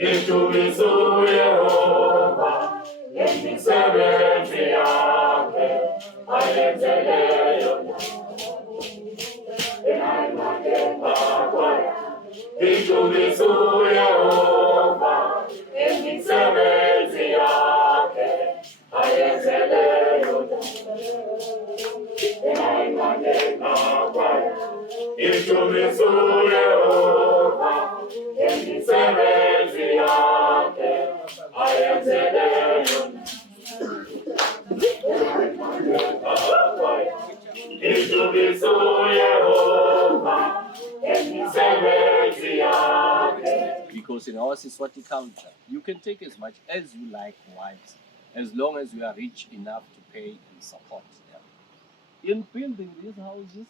Itumisu Yehova, imisebenzi yakhe, ayenzeleyo Itumisu Yehova, imisebenzi yakhe, ayenzeleyo Itumisu Yehova, imisebenzi yakhe, ayenzeleyo Itumisu Yehova, imisebenzi yakhe. Because in our Swati culture, you can take as much as you like wives, as long as you are rich enough to pay and support them. In building these houses,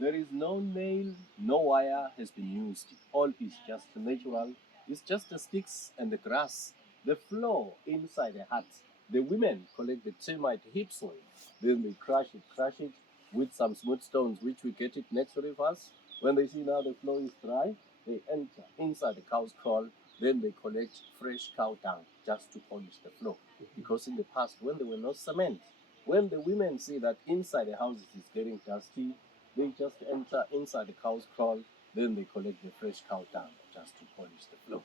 there is no nail, no wire has been used. All is just natural. It's just the sticks and the grass. The floor inside the hut. The women collect the termite heap soil. Then they crush it with some smooth stones, which we get it naturally fast. When they see now the floor is dry, they enter inside the cow's kraal. Then they collect fresh cow dung just to polish the floor. Because in the past, when there were no cement, when the women see that inside the houses is getting dusty, they just enter inside the cow's kraal, then they collect the fresh cow dung just to polish the floor.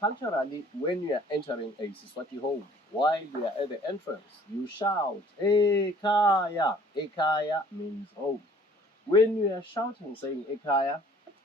Culturally, when you are entering a Swati home, while you are at the entrance, you shout, Ekaya. Ekaya means home. When you are shouting, saying Ekaya,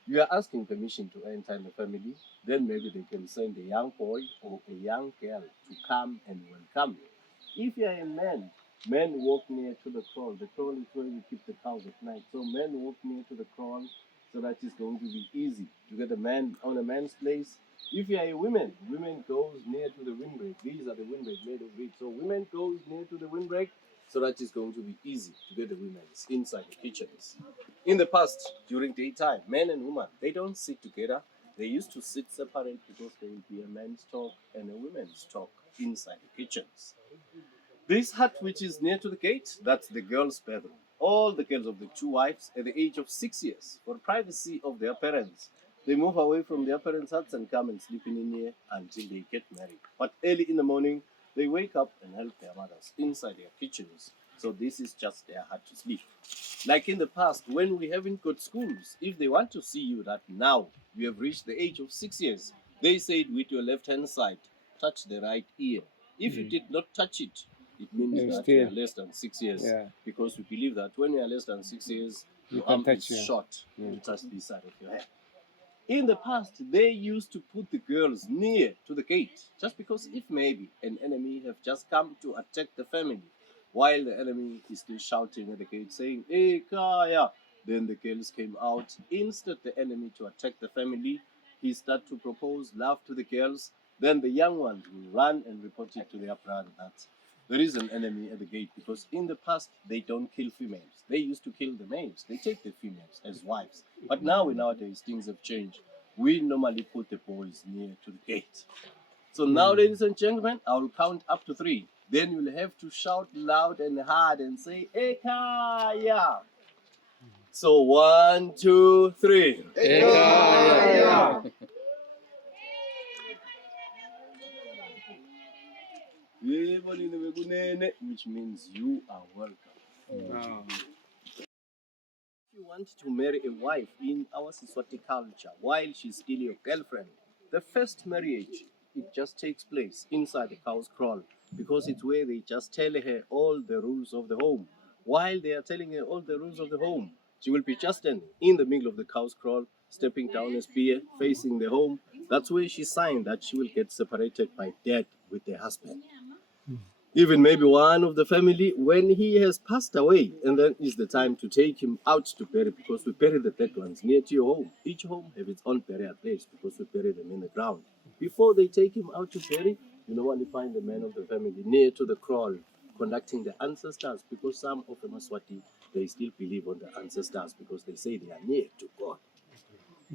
you are asking permission to enter in the family. Then maybe they can send a young boy or a young girl to come and welcome you. If you are a man, men walk near to the kraal. The kraal is where we keep the cows at night. So men walk near to the kraal so that it's going to be easy to get a man on a man's place. If you are a woman, women goes near to the windbreak. These are the windbreak made of reed. So women goes near to the windbreak so that it's going to be easy to get the women inside the kitchens. In the past, during daytime, men and women, they don't sit together. They used to sit separate because there will be a man's talk and a woman's talk inside the kitchens. This hut, which is near to the gate, that's the girls' bedroom. All the girls of the two wives at the age of 6 years, for privacy of their parents, they move away from their parents' huts and come and sleep in here until they get married. But early in the morning, they wake up and help their mothers inside their kitchens. So this is just their hut to sleep. Like in the past, when we haven't got schools, if they want to see you that now you have reached the age of 6 years, they said with your left-hand side, touch the right ear. If you did not touch it, it means that you are less than 6 years. Yeah. Because we believe that when you are less than 6 years, your can arm is touch, short to touch this side of your head. In the past, they used to put the girls near to the gate, just because if maybe an enemy have just come to attack the family, while the enemy is still shouting at the gate saying, "Hey, Kaya!" Then the girls came out. Instead the enemy to attack the family, he started to propose love to the girls. Then the young ones will run and report it to their brother that there is an enemy at the gate, because in the past they don't kill females. They used to kill the males. They take the females as wives. But now nowadays things have changed. We normally put the boys near to the gate. So now, ladies and gentlemen, I will count up to 3. Then you'll have to shout loud and hard and say Ekaya. So 1, 2, 3. Ekaya. Which means you are welcome. If you want to marry a wife in our Swati culture while she's still your girlfriend, the first marriage, it just takes place inside the cow's kraal, because it's where they just tell her all the rules of the home. While they are telling her all the rules of the home, she will be just standing in the middle of the cow's kraal, stepping down a spear, facing the home. That's where she signed that she will get separated by death with her husband. Even maybe one of the family, when he has passed away, and then is the time to take him out to bury, because we bury the dead ones near to your home. Each home have its own burial place because we bury them in the ground. Before they take him out to bury, you normally find the man of the family near to the kraal, conducting the ancestors, because some of the Swati, they still believe on the ancestors because they say they are near to God.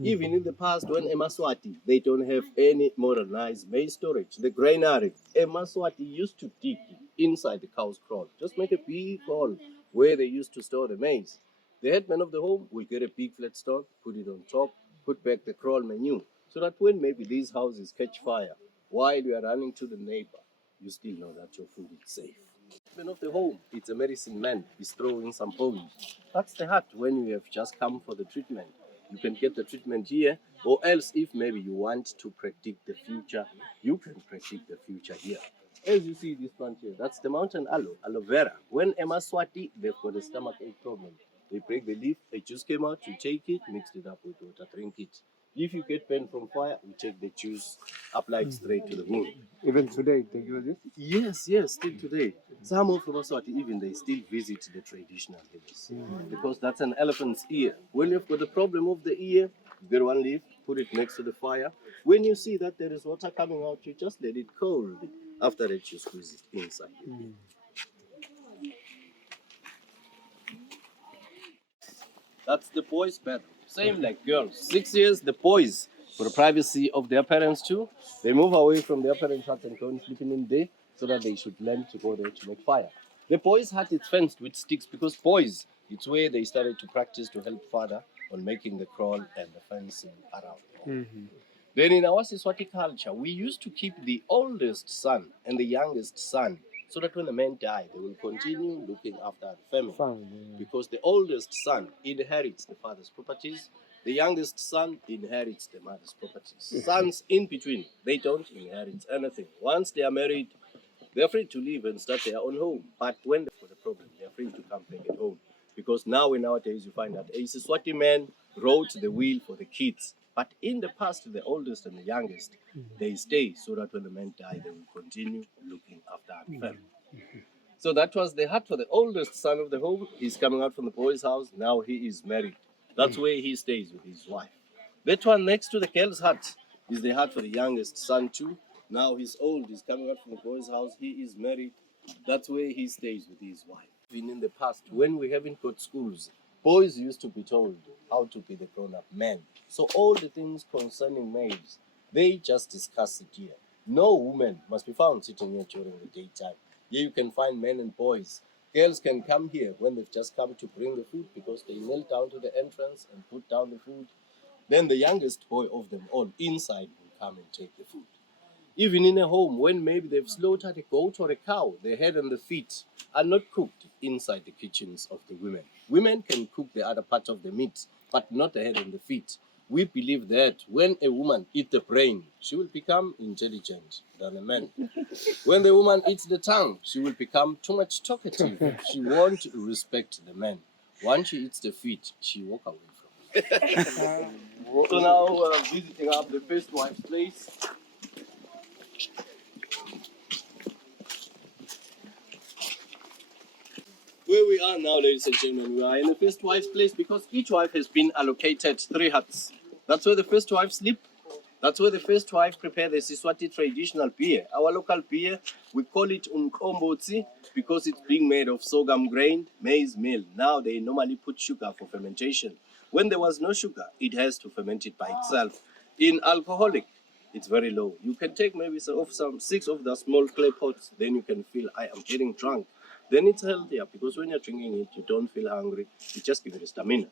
Even in the past, when Eswatini, they don't have any modernized maize storage, the granary, Eswatini used to dig inside the cow's kraal. Just make a big hole where they used to store the maize. The headman of the home will get a big flat stone, put it on top, put back the kraal menu. So that when maybe these houses catch fire, while you are running to the neighbor, you still know that your food is safe. Even of the home, it's a medicine man is throwing some oil. That's the hut when you have just come for the treatment. You can get the treatment here, or else if maybe you want to predict the future, you can predict the future here. As you see this plant here, that's the mountain aloe vera. When Emma Swati, they've got a stomachache problem. They break the leaf, the juice came out, you take it, mix it up with water, drink it. If you get pain from fire, we take the juice, apply it straight to the wound. Even today, they use this? Yes, still today. Some of Swati, even they still visit the traditional healers because that's an elephant's ear. When you've got the problem of the ear, you get one leaf, put it next to the fire. When you see that there is water coming out, you just let it cold. After that, you squeeze it inside. That's the boys' bedroom. Same like girls. 6 years, the boys, for the privacy of their parents too, they move away from their parents' hut and go and sleeping in there so that they should learn to go there to make fire. The boys' hut is fenced with sticks because boys, it's where they started to practice to help father on making the kraal and the fencing around. Then in our Swati culture, we used to keep the oldest son and the youngest son so that when the men die, they will continue looking after the family. Because the oldest son inherits the father's properties, the youngest son inherits the mother's properties. Sons in between, they don't inherit anything. Once they are married, they're free to leave and start their own home. But when they've got a problem, they're free to come back at home. Because now in nowadays you find that a Swati man wrote the will for the kids. But in the past, the oldest and the youngest, they stay so that when the men die, they will continue looking after the family. So that was the hut for the oldest son of the home. He's coming out from the boy's house. Now he is married. That's where he stays with his wife. That one next to the girl's hut is the hut for the youngest son too. Now he's old. He's coming out from the boy's house. He is married. That's where he stays with his wife. Even in the past, when we haven't got schools, boys used to be told how to be the grown-up men. So all the things concerning males, they just discuss it here. No woman must be found sitting here during the daytime. Here you can find men and boys. Girls can come here when they've just come to bring the food because they kneel down to the entrance and put down the food. Then the youngest boy of them all inside will come and take the food. Even in a home, when maybe they've slaughtered a goat or a cow, the head and the feet are not cooked inside the kitchens of the women. Women can cook the other part of the meat, but not the head and the feet. We believe that when a woman eats the brain, she will become intelligent than a man. When the woman eats the tongue, she will become too much talkative. She won't respect the man. Once she eats the feet, she walk away from it. So now we're visiting up the first wife's place. Where we are now, ladies and gentlemen, we are in the first wife's place because each wife has been allocated 3 huts. That's where the first wife sleep. That's where the first wife prepare the Eswatini traditional beer. Our local beer, we call it umkombotsi because it's being made of sorghum grain, maize meal. Now they normally put sugar for fermentation. When there was no sugar, it has to ferment it by itself. In alcoholic, it's very low. You can take maybe some 6 of the small clay pots, then you can feel I am getting drunk. Then it's healthier because when you're drinking it, you don't feel hungry. It just gives you stamina.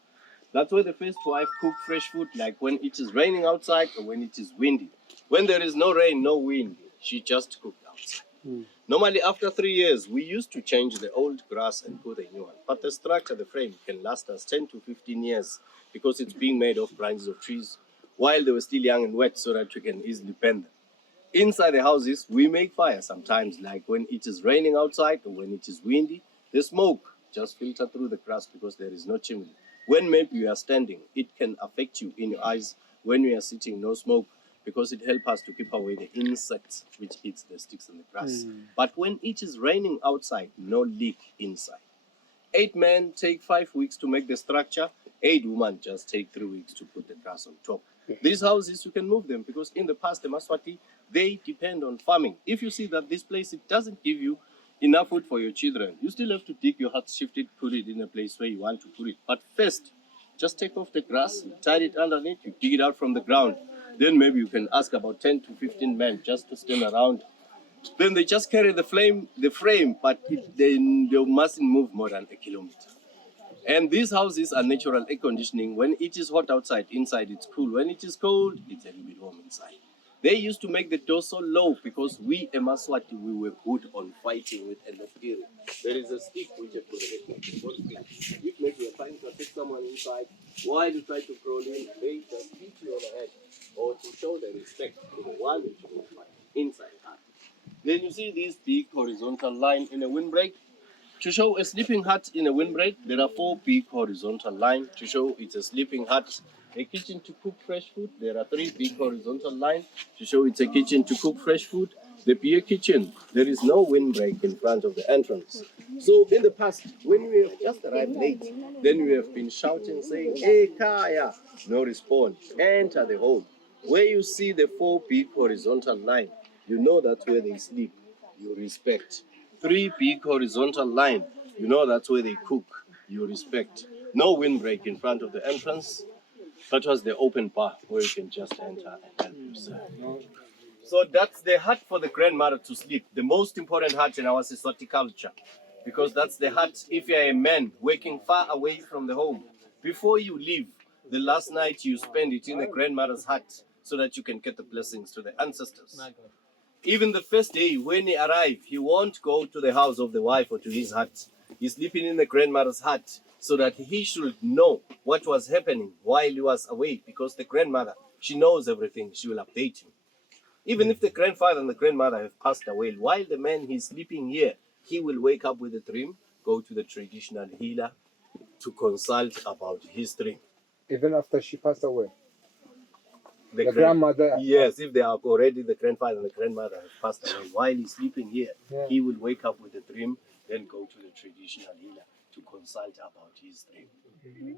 That's why the first wife cook fresh food like when it is raining outside or when it is windy. When there is no rain, no wind, she just cooked outside. Normally after 3 years, we used to change the old grass and put a new one. But the structure, the frame, can last us 10 to 15 years because it's being made of branches of trees while they were still young and wet so that we can easily bend them. Inside the houses, we make fire sometimes, like when it is raining outside or when it is windy. The smoke just filters through the grass because there is no chimney. When maybe you are standing, it can affect you in your eyes. When you are sitting, no smoke, because it helps us to keep away the insects which eats the sticks and the grass. But when it is raining outside, no leak inside. 8 men take 5 weeks to make the structure. 8 women just take 3 weeks to put the grass on top. These houses, you can move them because in the past, the Maswati, they depend on farming. If you see that this place, it doesn't give you enough food for your children, you still have to dig your hut, shift it, put it in a place where you want to put it. But first, just take off the grass, tie it underneath, you dig it out from the ground. Then maybe you can ask about 10 to 15 men just to stand around. Then they just carry the frame, but they mustn't move more than 1 kilometer. And these houses are natural air conditioning. When it is hot outside, inside it's cool. When it is cold, it's a little bit warm inside. They used to make the door so low because we, Swati, we were good on fighting with an appeal. There is a stick which is for the head. If maybe you're trying to attack someone inside, while you try to crawl in, they just hit you on the head or to show their respect to the one which you will fight inside. Then you see this big horizontal line in a windbreak. To show a sleeping hut in a windbreak, there are 4 big horizontal lines to show it's a sleeping hut. A kitchen to cook fresh food, there are 3 big horizontal lines to show it's a kitchen to cook fresh food. The beer kitchen, there is no windbreak in front of the entrance. So in the past, when we have just arrived late, then we have been shouting, saying, "Hey, Kaya!" No response. Enter the home. Where you see the 4 big horizontal lines, you know that's where they sleep. You respect. 3 big horizontal line, you know that's where they cook, you respect. No windbreak in front of the entrance. That was the open bar where you can just enter and help yourself. So that's the hut for the grandmother to sleep, the most important hut in our Swati culture. Because that's the hut if you're a man working far away from the home. Before you leave, the last night you spend it in the grandmother's hut so that you can get the blessings to the ancestors. Even the first day when he arrived, he won't go to the house of the wife or to his hut. He's sleeping in the grandmother's hut so that he should know what was happening while he was away, because the grandmother, she knows everything. She will update him. Even if the grandfather and the grandmother have passed away, while the man is sleeping here, he will wake up with a dream, go to the traditional healer to consult about his dream. Even after she passed away. The grandmother. Yes, if they are already the grandfather and the grandmother have passed away, while he's sleeping here, he will wake up with a dream, then go to the traditional healer to consult about his dream.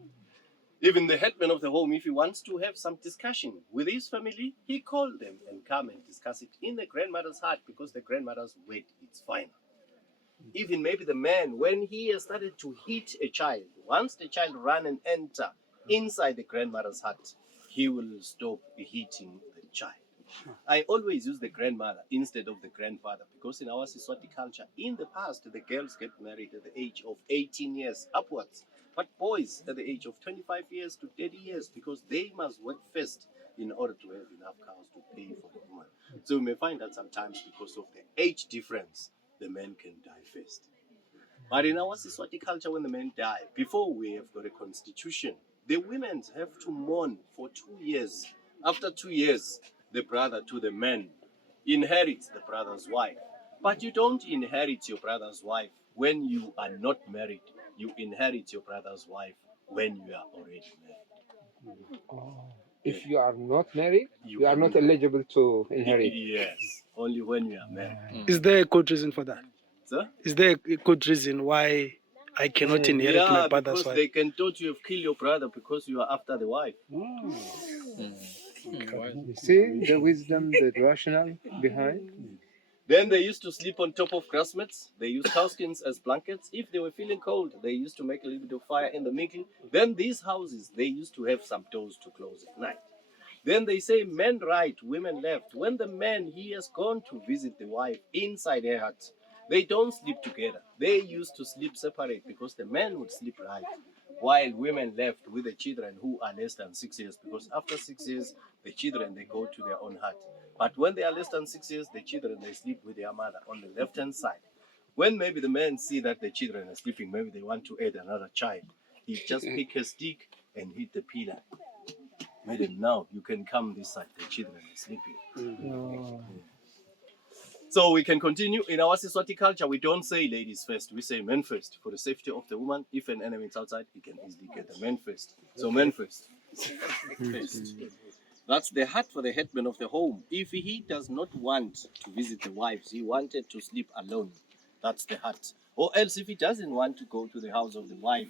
Even the headman of the home, if he wants to have some discussion with his family, he calls them and come and discuss it in the grandmother's hut, because the grandmother's word is final. Even maybe the man, when he has started to hit a child, once the child run and enter inside the grandmother's hut, he will stop hitting the child. I always use the grandmother instead of the grandfather, because in our Swati culture, in the past, the girls get married at the age of 18 years upwards, but boys at the age of 25 years to 30 years, because they must work first in order to have enough cows to pay for the woman. So we may find that sometimes because of the age difference, the men can die first. But in our Swati culture, when the men die, before we have got a constitution, the women have to mourn for 2 years. After 2 years, the brother to the man inherits the brother's wife. But you don't inherit your brother's wife when you are not married. You inherit your brother's wife when you are already married. If you are not married, you are not eligible to inherit. Yes, only when you are married. Is there a good reason for that? Sir? Is there a good reason why I cannot inherit my brother's because wife? they can thought you have killed your brother because you are after the wife. You see the wisdom, the rationale behind? Then they used to sleep on top of grass mats. They used cowskins as blankets. If they were feeling cold, they used to make a little bit of fire in the middle. Then these houses, they used to have some doors to close at night. Then they say men right, women left. When the man, he has gone to visit the wife inside her hut, they don't sleep together. They used to sleep separate because the man would sleep right, while women left with the children who are less than 6 years, because after 6 years, the children, they go to their own hut. But when they are less than 6 years, the children, they sleep with their mother on the left-hand side. When maybe the men see that the children are sleeping, maybe they want to add another child, he just pick a stick and hit the pillar. Madam, now you can come this side, the children are sleeping. So we can continue. In our Swati culture, we don't say ladies first, we say men first. For the safety of the woman, if an enemy is outside, he can easily get the men first. So men first. That's the hut for the headman of the home. If he does not want to visit the wives, he wanted to sleep alone, that's the hut. Or else if he doesn't want to go to the house of the wife,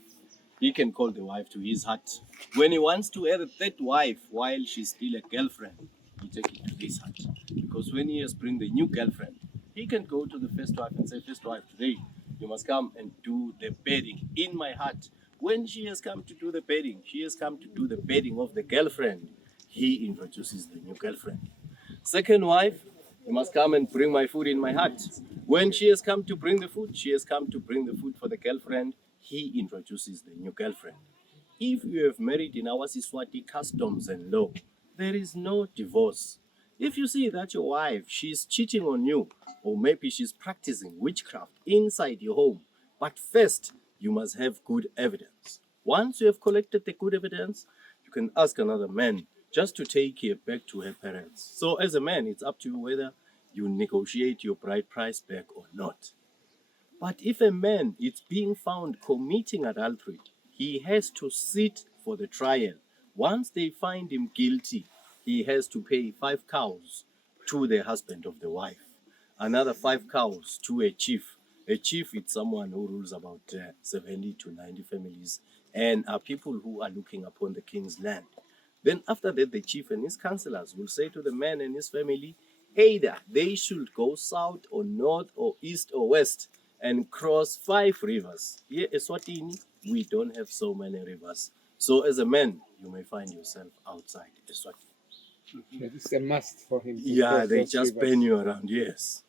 he can call the wife to his hut. When he wants to add a third wife while she's still a girlfriend, he take it to his hut. Because when he has bring the new girlfriend, he can go to the first wife and say, first wife, today you must come and do the bedding in my hut. When she has come to do the bedding, she has come to do the bedding of the girlfriend, he introduces the new girlfriend. Second wife, you must come and bring my food in my hut. When she has come to bring the food, she has come to bring the food for the girlfriend, he introduces the new girlfriend. If you have married in our Swati customs and law, there is no divorce. If you see that your wife, she's cheating on you, or maybe she's practicing witchcraft inside your home, but first, you must have good evidence. Once you have collected the good evidence, you can ask another man just to take her back to her parents. So as a man, it's up to you whether you negotiate your bride price back or not. But if a man is being found committing adultery, he has to sit for the trial. Once they find him guilty, he has to pay 5 cows to the husband of the wife, another 5 cows to a chief. A chief is someone who rules about 70 to 90 families and are people who are looking upon the king's land. Then after that, the chief and his counselors will say to the man and his family, either they should go south or north or east or west and cross 5 rivers. Here in Eswatini, we don't have so many rivers. So as a man, you may find yourself outside Eswatini. It's a must for him. Yeah, they just pen you around, yes.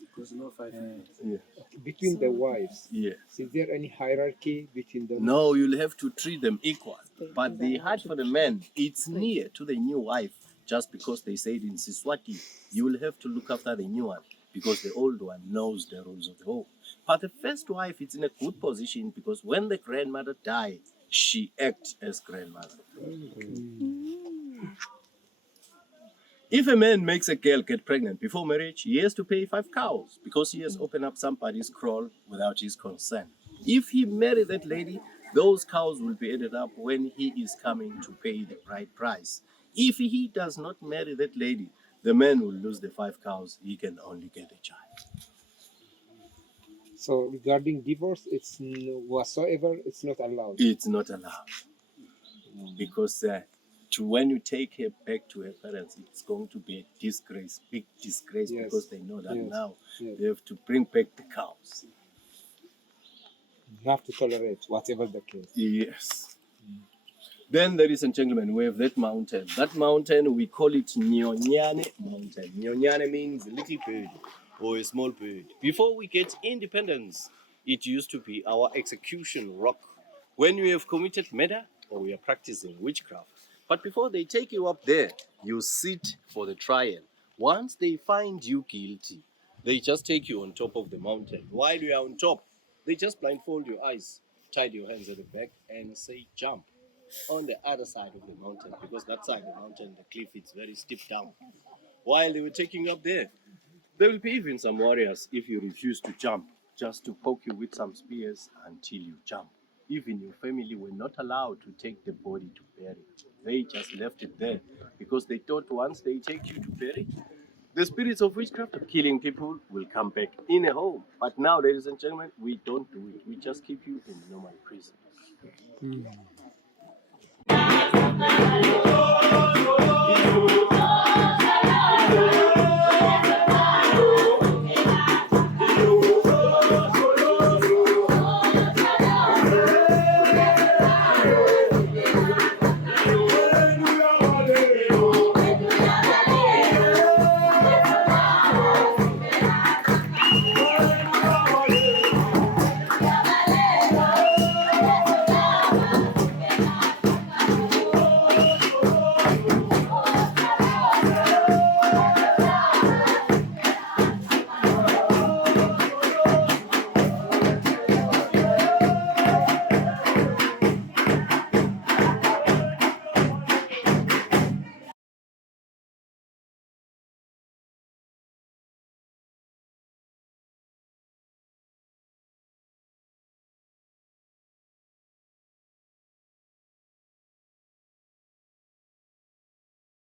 Because no 5 minutes. Yeah. Between the wives, Yes. is there any hierarchy between them? No, you'll have to treat them equal. But the heart for the man, it's near to the new wife. Just because they said in Siswati, you will have to look after the new one because the old one knows the rules of the home. But the first wife is in a good position because when the grandmother died, she acts as grandmother. If a man makes a girl get pregnant before marriage, he has to pay 5 cows because he has opened up somebody's kraal without his consent. If he marries that lady, those cows will be added up when he is coming to pay the bride price. If he does not marry that lady, the man will lose the 5 cows. He can only get a child. So regarding divorce, it's whatsoever, it's not allowed. It's not allowed because when you take her back to her parents, it's going to be a disgrace, big disgrace, Yes. because they know that Yes. now Yes. they have to bring back the cows. You have to tolerate whatever the case. Yes. Then, ladies and gentlemen, we have that mountain. That mountain, we call it Nyonyane Mountain. Nyonyane means little bird or a small bird. Before we get independence, it used to be our execution rock. When we have committed murder or we are practicing witchcraft. But before they take you up there, you sit for the trial. Once they find you guilty, they just take you on top of the mountain. While you are on top, they just blindfold your eyes, tie your hands at the back, and say jump on the other side of the mountain, because that side of the mountain, the cliff is very steep down. While they were taking you up there, there will be even some warriors if you refuse to jump, just to poke you with some spears until you jump. Even your family were not allowed to take the body to bury it. They just left it there because they thought once they take you to bury it, the spirits of witchcraft of killing people will come back in a home. But now, ladies and gentlemen, we don't do it. We just keep you in normal prison.